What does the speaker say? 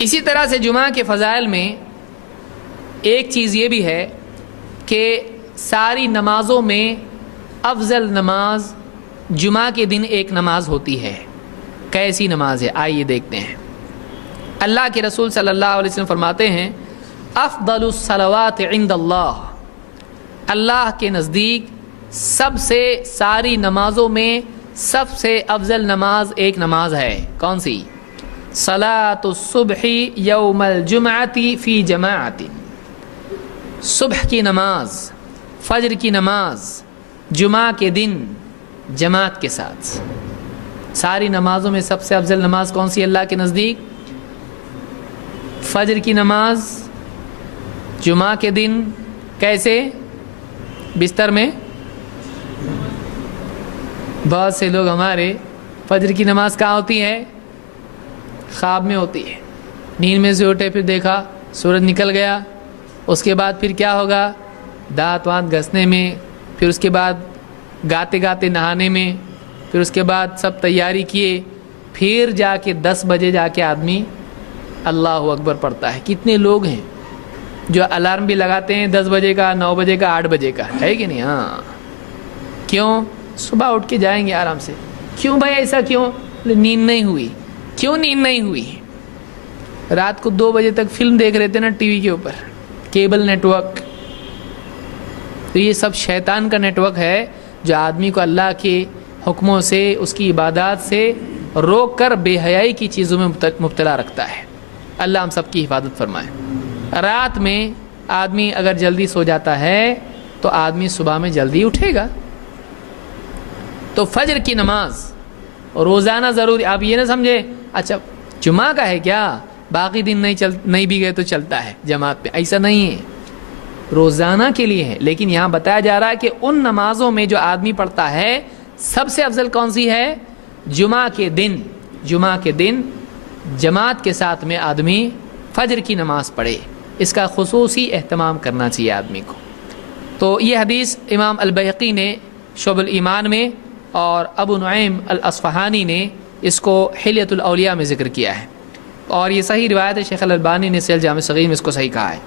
اسی طرح سے جمعہ کے فضائل میں ایک چیز یہ بھی ہے کہ ساری نمازوں میں افضل نماز جمعہ کے دن ایک نماز ہوتی ہے۔ کیسی نماز ہے؟ آئیے دیکھتے ہیں۔ اللہ کے رسول صلی اللہ علیہ وسلم فرماتے ہیں افضل الصلوات عند اللہ، اللہ کے نزدیک سب سے ساری نمازوں میں سب سے افضل نماز ایک نماز ہے۔ کون سی؟ صلاۃ الصبح یوم الجمعۃ فی جماعت، صبح کی نماز، فجر کی نماز جمعہ کے دن جماعت کے ساتھ۔ ساری نمازوں میں سب سے افضل نماز کون سی اللہ کے نزدیک؟ فجر کی نماز جمعہ کے دن۔ کیسے؟ بستر میں۔ بہت سے لوگ ہمارے فجر کی نماز کہاں ہوتی ہے؟ خواب میں ہوتی ہے۔ نیند میں سے اٹھے، پھر دیکھا سورج نکل گیا، اس کے بعد پھر کیا ہوگا؟ دانت وانت گھسنے میں، پھر اس کے بعد گاتے گاتے نہانے میں، پھر اس کے بعد سب تیاری کیے، پھر جا کے 10 بجے جا کے آدمی اللہ اکبر پڑھتا ہے۔ کتنے لوگ ہیں جو الارم بھی لگاتے ہیں 10 بجے کا، 9 بجے کا، 8 بجے کا، ہے کہ نہیں؟ ہاں، کیوں؟ صبح اٹھ کے جائیں گے آرام سے۔ کیوں بھائی ایسا کیوں؟ نیند نہیں ہوئی۔ کیوں نیند نہیں ہوئی؟ رات کو 2 بجے تک فلم دیکھ رہے تھے نا ٹی وی کے اوپر، کیبل نیٹ ورک۔ تو یہ سب شیطان کا نیٹ ورک ہے جو آدمی کو اللہ کے حکموں سے، اس کی عبادات سے روک کر بے حیائی کی چیزوں میں مبتلا رکھتا ہے۔ اللہ ہم سب کی حفاظت فرمائے۔ رات میں آدمی اگر جلدی سو جاتا ہے تو آدمی صبح میں جلدی اٹھے گا۔ تو فجر کی نماز روزانہ ضروری۔ آپ یہ نہ سمجھے اچھا جمعہ کا ہے کیا، باقی دن نہیں بھی گئے تو چلتا ہے جماعت پہ، ایسا نہیں ہے، روزانہ کے لیے ہے۔ لیکن یہاں بتایا جا رہا ہے کہ ان نمازوں میں جو آدمی پڑھتا ہے سب سے افضل کون سی ہے؟ جمعہ کے دن۔ جمعہ کے دن جماعت کے ساتھ میں آدمی فجر کی نماز پڑھے، اس کا خصوصی اہتمام کرنا چاہیے آدمی کو۔ تو یہ حدیث امام البیہقی نے شعب الایمان میں اور ابو نعیم الاصفہانی نے اس کو حلیۃ الاولیاء میں ذکر کیا ہے، اور یہ صحیح روایت ہے۔ شیخ الالبانی نے سیل جامع صغیر میں اس کو صحیح کہا ہے۔